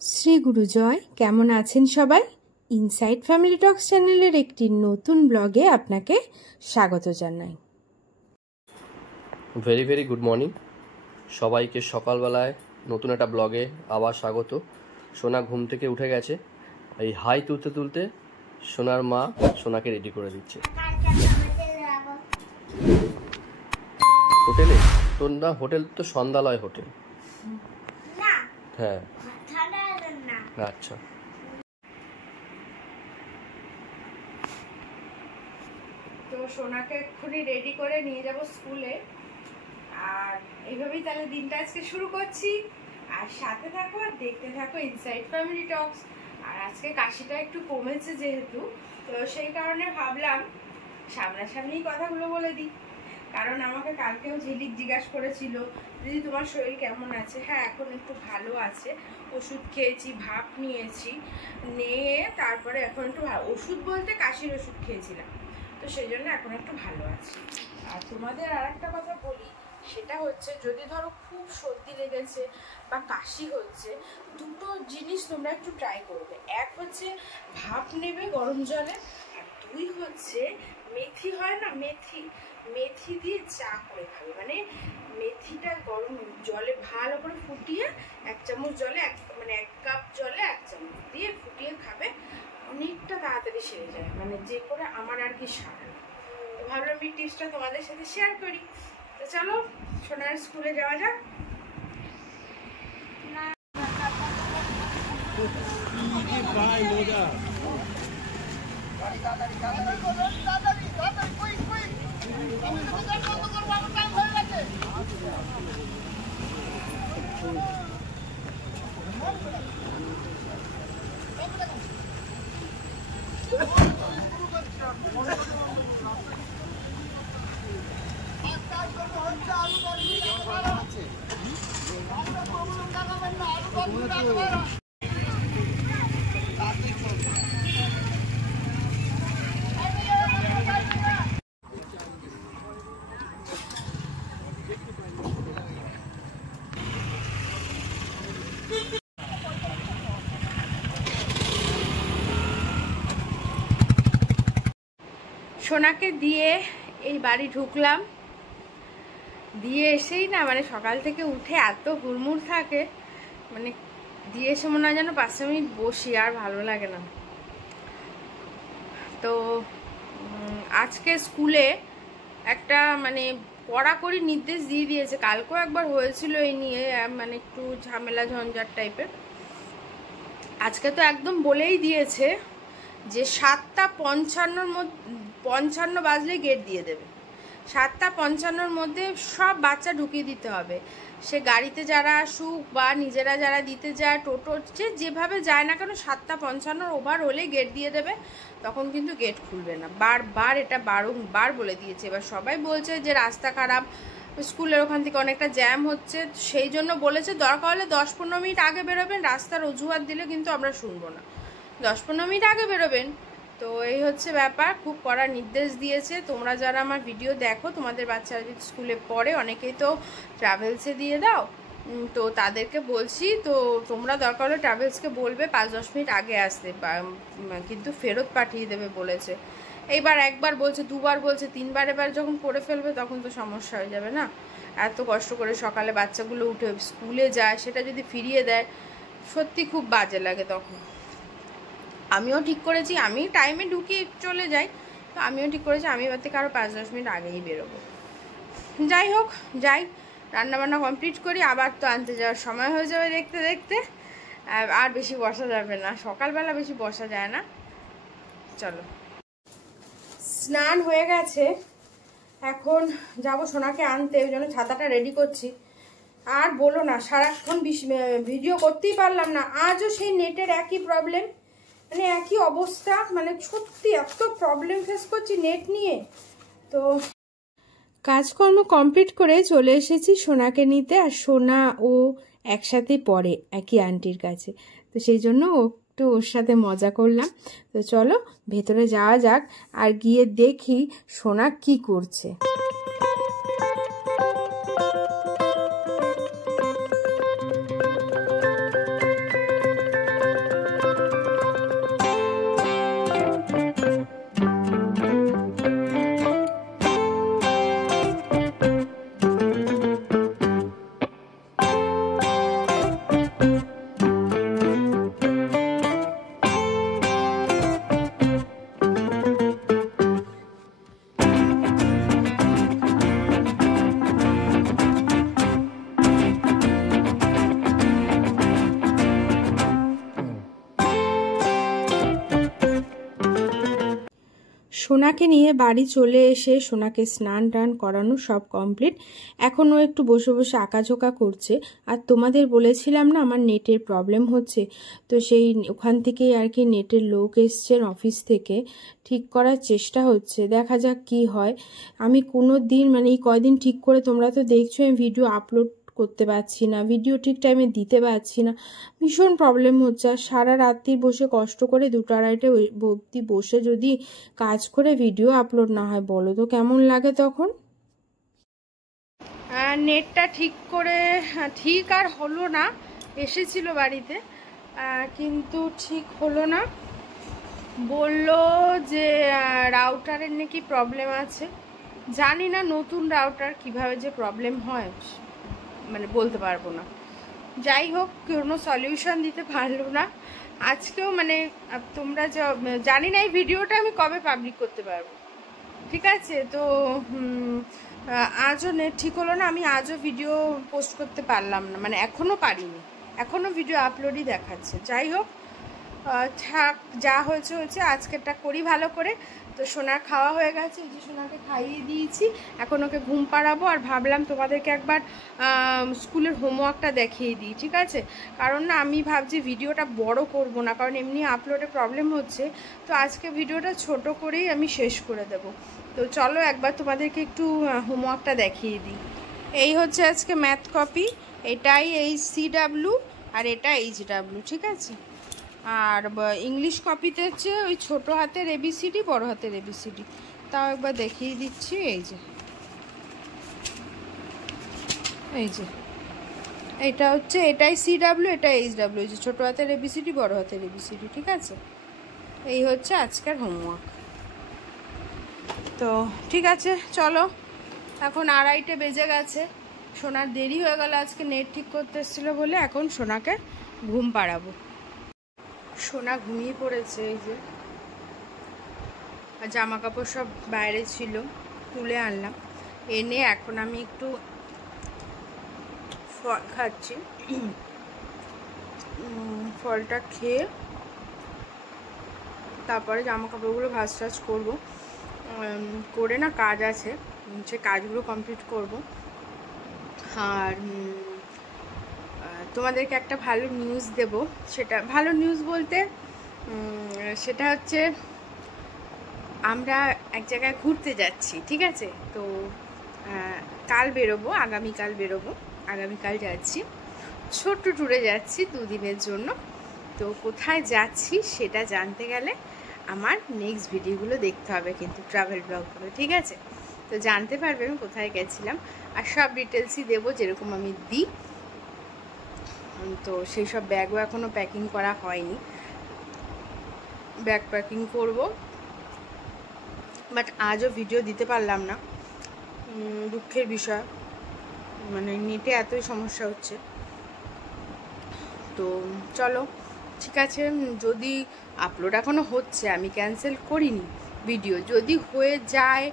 শ্রী গুরুজয়, কেমন আছেন সবাই? ইনসাইড ফ্যামিলি টক্স চ্যানেলের একটি নতুন ব্লগে আপনাকে স্বাগত জানাই। ভেরি ভেরি গুড মর্নিং সবাইকে। সকালবেলায় নতুন একটা ব্লগে আবার স্বাগত। সোনা ঘুম থেকে উঠে গেছে, এই হাই তুলতে তুলতে সোনার মা সোনাকে রেডি করে দিচ্ছে। হোটেলে তোর না, হোটেল তো সন্ধ্যালয় হোটেল। হ্যাঁ আচ্ছা, তো সোনাকে এক্ষুনি রেডি করে নিয়ে যাব স্কুলে, আর এইভাবেই তাহলে দিনটা আজকে শুরু করছি। আর সাথে থাকো আর দেখতে থাকো ইনসাইড ফ্যামিলি টক্স। আর আজকে কাশিটা একটু কমেছে যেহেতু, তো সেই কারণে ভাবলাম সামনাসামনি কথাগুলো বলে দিই। কারণ আমাকে কালকেও ঝিলিক জিজ্ঞাসা করেছিল, দিদি তোমার শরীর কেমন আছে? হ্যাঁ, এখন একটু ভালো আছে, ওষুধ খেয়েছি, ভাপ নিয়েছি, নিয়ে তারপরে এখন একটু ওষুধ বলতে কাশির ওষুধ খেয়েছিলাম, তো সেই জন্য এখন একটু ভালো আছি। আর তোমাদের আর একটা কথা বলি, সেটা হচ্ছে যদি ধরো খুব সর্দি লেগেছে বা কাশি হচ্ছে, দুটো জিনিস তোমরা একটু ট্রাই করবে। এক হচ্ছে ভাপ নেবে গরম জলে, আর দুই হচ্ছে মেথি হয় না, মেথি দিয়ে চা করে খাবে। মানে মেথিটা গরম জলে ভালো করে ফুটিয়ে, এক চামচ জলে মানে 1 কাপ জলে 1 চামচ দিয়ে ফুটিয়ে খাবে, অনেকটা তাড়াতাড়ি সেরে যায়। মানে যে করে আমার আর কি সারে না। ভাবলাম এই টিপসটা তোমাদের সাথে শেয়ার করি। তো চলো সোনার স্কুলে যাওয়া যাক। সোনাকে দিয়ে এই বাড়ি ঢুকলাম, দিয়ে এসেই না মানে সকাল থেকে উঠে এত হুড়মুড় থাকে, মানে দিয়ে এসে মনে হয় যেন 5 মিনিট বসি, আর ভালো লাগে না। তো আজকে স্কুলে একটা মানে কড়াকড়ি নির্দেশ দিয়ে দিয়েছে। কালকেও একবার হয়েছিল এই নিয়ে, মানে একটু ঝামেলা ঝঞ্ঝাট টাইপের। আজকে তো একদম বলেই দিয়েছে যে 7:55 বাজলে গেট দিয়ে দেবে। 7:55 মধ্যে সব বাচ্চা ঢুকিয়ে দিতে হবে। সে গাড়িতে যারা আসুক বা নিজেরা যারা দিতে যায়, টোটো যেভাবে যায় না কেন, 7:55 ওভার হলে গেট দিয়ে দেবে, তখন কিন্তু গেট খুলবে না। বারবার এটা বারংবার বলে দিয়েছে। এবার সবাই বলছে যে রাস্তা খারাপ, স্কুলের ওখান থেকে অনেকটা জ্যাম হচ্ছে, সেই জন্য বলেছে দরকার হলে 10-15 মিনিট আগে বেরোবেন। রাস্তার অজুহাত দিলে কিন্তু আমরা শুনবো না, 10-15 মিনিট আগে বেরোবেন। তো এই হচ্ছে ব্যাপার, খুব কড়া নির্দেশ দিয়েছে। তোমরা যারা আমার ভিডিও দেখো, তোমাদের বাচ্চারা যদি স্কুলে পড়ে, অনেকেই তো ট্রাভেলসে দিয়ে দাও, তো তাদেরকে বলছি, তো তোমরা দরকার হলে ট্রাভেলসকে বলবে 5-10 মিনিট আগে আসতে, কিন্তু ফেরত পাঠিয়ে দেবে বলেছে। এইবার একবার বলছে, দুবার বলছে, 3বার এবার যখন করে ফেলবে তখন তো সমস্যা হয়ে যাবে না। এত কষ্ট করে সকালে বাচ্চাগুলো উঠে স্কুলে যায়, সেটা যদি ফিরিয়ে দেয় সত্যি খুব বাজে লাগে তখন। আমিও ঠিক করেছি, আমি টাইমে ঢুকিয়ে চলে যাই, তো আমিও ঠিক করেছি আমি এবার থেকে আরও 5-10 মিনিট আগেই বেরোবো। যাই হোক, যাই রান্নাবান্না কমপ্লিট করি, আবার তো আনতে যাওয়ার সময় হয়ে যাবে দেখতে দেখতে, আর বেশি বসা যাবে না, সকালবেলা বেশি বসা যায় না। চলো, স্নান হয়ে গেছে, এখন যাব সোনাকে আনতে, ওই জন্য ছাতাটা রেডি করছি। আর বলো না, সারাক্ষণ ভিডিও করতেই পারলাম না। আজও সেই নেটের একই প্রবলেম, মানে একই অবস্থা, মানে সত্যি এত প্রবলেম ফেস করছি নেট নিয়ে। তো কাজকর্ম কমপ্লিট করে চলে এসেছি সোনাকে নিতে, আর সোনা ও একসাথে পড়ে একই আন্টির কাছে, তো সেই জন্য একটু ওর সাথে মজা করলাম। তো চলো ভেতরে যাওয়া যাক, আর গিয়ে দেখি সোনা কি করছে। সোনাকে নিয়ে বাড়ি চলে এসে সোনাকে স্নান টান করানো সব কমপ্লিট। এখনও একটু বসে বসে আঁকাঝোঁকা করছে। আর তোমাদের বলেছিলাম না আমার নেটের প্রবলেম হচ্ছে, তো সেই ওখান থেকেই আর কি নেটের লোক এসছেন অফিস থেকে, ঠিক করার চেষ্টা হচ্ছে, দেখা যাক কি হয়। আমি কোনো দিন মানে এই কয়দিন ঠিক করে তোমরা তো দেখছো আমি ভিডিও আপলোড করতে পারছি না, ভিডিও ঠিক টাইমে দিতে পারছি না, ভীষণ প্রবলেম হচ্ছে। আর সারা রাত্রি বসে কষ্ট করে 2-2:30 অবধি বসে যদি কাজ করে ভিডিও আপলোড না হয় বলো তো কেমন লাগে তখন। নেটটা ঠিক করে ঠিক আর হলো না, এসেছিল বাড়িতে কিন্তু ঠিক হলো না, বলল যে রাউটারের নাকি প্রবলেম আছে। জানি না নতুন রাউটার কিভাবে যে প্রবলেম হয় মানে বলতে পারবো না। যাই হোক কোনো সলিউশন দিতে পারলো না আজকেও, মানে তোমরা জানি না এই ভিডিওটা আমি কবে পাবলিক করতে পারবো, ঠিক আছে। তো আজও নেট ঠিক হলো না, আমি আজও ভিডিও পোস্ট করতে পারলাম না, মানে এখনও পারিনি, এখনও ভিডিও আপলোডই দেখাচ্ছে। যাই হোক থাক, যা হয়েছে হয়েছে, আজকেরটা করি ভালো করে। তো সোনার খাওয়া হয়ে গেছে, এই যে সোনাকে খাইয়ে দিয়েছি, এখন ওকে ঘুম পাড়াবো। আর ভাবলাম তোমাদেরকে একবার স্কুলের হোমওয়ার্কটা দেখিয়ে দিই, ঠিক আছে। কারণ না আমি ভাবছি ভিডিওটা বড় করব না, কারণ এমনি আপলোডে প্রবলেম হচ্ছে, তো আজকে ভিডিওটা ছোট করেই আমি শেষ করে দেব। তো চলো একবার তোমাদেরকে একটু হোমওয়ার্কটা দেখিয়ে দিই। এই হচ্ছে আজকে ম্যাথ কপি, এটাই HCW আর এটা HW, ঠিক আছে। আর ইংলিশ কপিতে হচ্ছে ওই ছোটো হাতের ABCD, বড় হাতের ABCD, তাও একবার দেখিয়ে দিচ্ছি। এই যে এটা হচ্ছে, এটাই CW, এটা HW, এই যে ছোটো হাতের ABCD, বড় হাতের ABCD, ঠিক আছে। এই হচ্ছে আজকের হোমওয়ার্ক। তো ঠিক আছে চলো, এখন 2:30 বেজে গেছে, সোনার দেরি হয়ে গেল, আজকে নেট ঠিক করতে এসেছিলো বলে। এখন সোনাকে ঘুম পাড়াবো। সোনা ঘুমিয়ে পড়েছে, এই যে আর জামা কাপড় সব বাইরে ছিল, তুলে আনলাম, এনে এখন আমি একটু ফল খাচ্ছি। ফলটা খেয়ে তারপরে জামা কাপড়গুলো ভাঁজ টাজ করবো, করে না কাজ আছে, সে কাজগুলো কমপ্লিট করব। আর তোমাদেরকে একটা ভালো নিউজ দেব, সেটা ভালো নিউজ বলতে সেটা হচ্ছে আমরা এক জায়গায় ঘুরতে যাচ্ছি, ঠিক আছে। তো কাল বেরোবো, আগামীকাল যাচ্ছি, ছোট্ট ট্যুরে যাচ্ছি 2 দিনের জন্য। তো কোথায় যাচ্ছি সেটা জানতে গেলে আমার নেক্সট ভিডিওগুলো দেখতে হবে কিন্তু, ট্রাভেল ব্লগগুলো, ঠিক আছে। তো জানতে পারবে আমি কোথায় গেছিলাম, আর সব ডিটেলসই দেবো যেরকম আমি দিই। তো সেই সব ব্যাগও এখনও প্যাকিং করা হয়নি, ব্যাগ প্যাকিং করব, বাট আজও ভিডিও দিতে পারলাম না, দুঃখের বিষয়, মানে নেটে এতই সমস্যা হচ্ছে। তো চলো ঠিক আছে, যদি আপলোড এখনও হচ্ছে, আমি ক্যান্সেল করিনি ভিডিও, যদি হয়ে যায়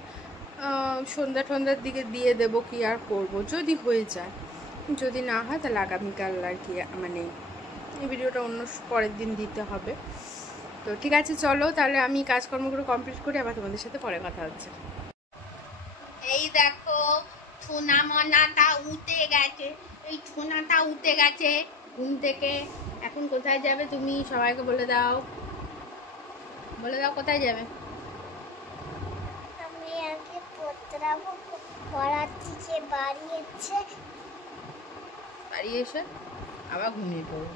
সন্ধ্যার দিকে দিয়ে দেব, কি আর করব, যদি হয়ে যায়, যদি না হয় তাহলে আগামীকাল আর কি, মানে এই ভিডিওটা অন্য পরের দিন দিতে হবে। তো ঠিক আছে চলো, তাহলে আমি কাজকর্মগুলো কমপ্লিট করে আবার তোমাদের সাথে পরে কথা হচ্ছে। এই দেখো সোনা মনাটা উঠে গেছে, এই সোনাটা উঠে গেছে ঘুম থেকে। এখন কোথায় যাবে তুমি সবাইকে বলে দাও, কোথায় যাবে? আমি আগে পড়াবো, পড়ার থেকে বাড়ি এসে আবার ঘুমিয়ে পড়বো,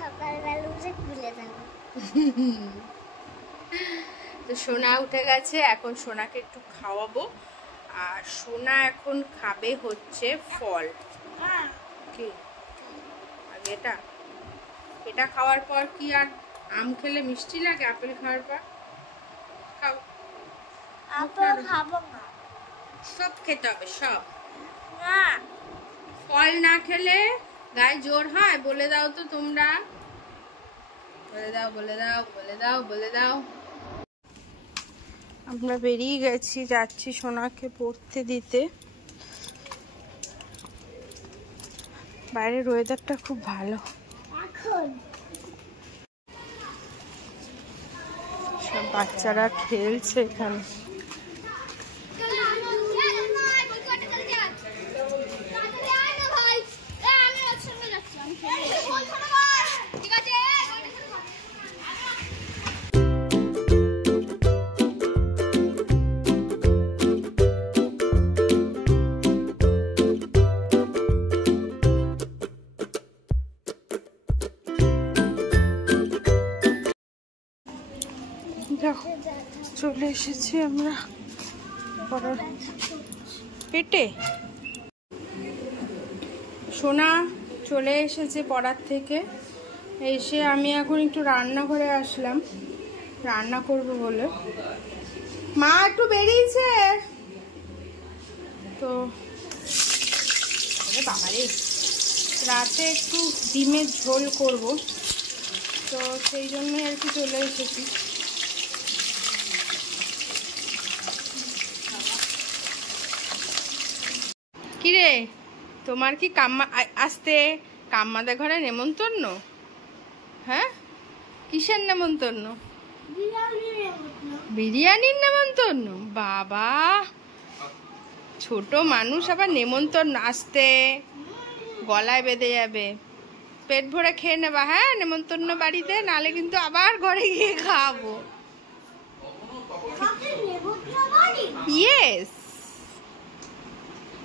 সকালবেলা উঠে খুলে দেবো। তো সোনা উঠে গেছে, এখন সোনাকে একটু খাওয়াবো। আর সোনা এখন খাবে হচ্ছে ফল, কি আগে এটা খাওয়ার পর কি আর আম খেলে মিষ্টি লাগে? আপেল খাওয়ার পর খাও, আপেল খাবো না, সব খেতে হবে, সব। না ফল না খেলে গায়ে জোর হয়, বলে দাও তো তোমরা, বলে দাও। আমরা বেরিয়ে গেছি, যাচ্ছি সোনাকে পড়তে দিতে। বাইরের ওয়েদারটা খুব ভালো, এখন বাচ্চারা খেলছে এখানে। চলে এসেছি আমরা পড়ার পেটে। সোনা চলে এসেছে পড়ার থেকে, এসে আমি এখন একটু রান্নাঘরে আসলাম রান্না করব বলে। মা একটু বেরিয়েছে তো বাবারে, রাতে একটু ডিমের ঝোল করব, তো সেই জন্যই আর কি চলে এসেছি। কিরে, তোমার কি কাম্মা আসতে কাম্মাদের ঘরে নেমন্তন্ন? হ্যাঁ, কিসের নেমন্তন্ন? বিরিয়ানির নেমন্তন্ন। বাবা, ছোট মানুষ আবার নেমন্তন্ন, আসতে গলায় বেঁধে যাবে। পেট ভরে খেয়ে নেবা, হ্যাঁ নেমন্তন্ন বাড়িতে, নালে কিন্তু আবার ঘরে গিয়ে খাওয়াবো। ইয়েস,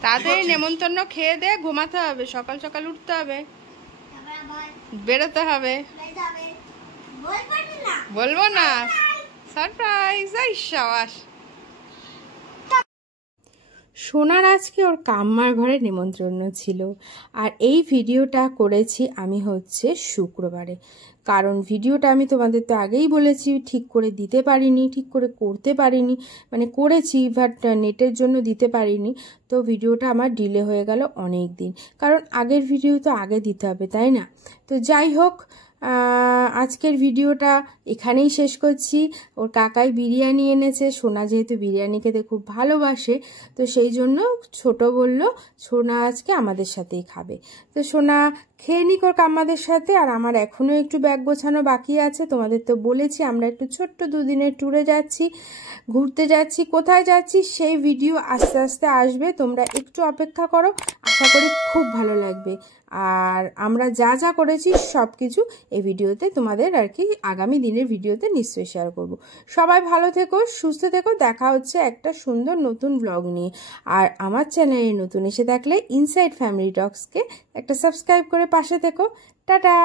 তাড়াতাড়ি নেমন্তন্ন খেয়ে দে, ঘুমাতে হবে, সকাল সকাল উঠতে হবে, বেরোতে হবে। বলবো না, সারপ্রাইজ। এই সাবাস। সোনার আজকে ওর কাম্মার ঘরে নেমন্তন্ন ছিল, আর এই ভিডিওটা করেছি আমি হচ্ছে শুক্রবারে। কারণ ভিডিওটা আমি তোমাদের তো আগেই বলেছি ঠিক করে দিতে পারিনি, ঠিক করে করতে পারিনি, মানে করেছি বাট নেটের জন্য দিতে পারিনি, তো ভিডিওটা আমার ডিলে হয়ে গেল অনেক দিন। কারণ আগের ভিডিও তো আগে দিতে হবে, তাই না? তো যাই হোক, আজকের ভিডিওটা এখানেই শেষ করছি। ওর কাকাই বিরিয়ানি এনেছে, সোনা যেহেতু বিরিয়ানি খেতে খুব ভালোবাসে, তো সেই জন্য ছোট বলল সোনা আজকে আমাদের সাথেই খাবে। তো সোনা খেয়ে নিক ওর কাম্মাদের সাথে, আর আমার এখনও একটু ব্যাগ গোছানো বাকি আছে। তোমাদের তো বলেছি আমরা একটু ছোট্ট 2 দিনের ট্যুরে যাচ্ছি, ঘুরতে যাচ্ছি। কোথায় যাচ্ছি সেই ভিডিও আস্তে আস্তে আসবে, তোমরা একটু অপেক্ষা করো, আশা করি খুব ভালো লাগবে। আর আমরা যা যা করেছি সব কিছু এই ভিডিওতে তোমাদের আর কি আগামী দিনের ভিডিওতে নিশ্চয়ই শেয়ার করব। সবাই ভালো থেকো, সুস্থ থেকো, দেখা হচ্ছে একটা সুন্দর নতুন ব্লগ নিয়ে। আর আমার চ্যানেলে নতুন এসে থাকলে ইনসাইড ফ্যামিলি টক্সকে একটা সাবস্ক্রাইব করে পাশে থেকো। টাটা।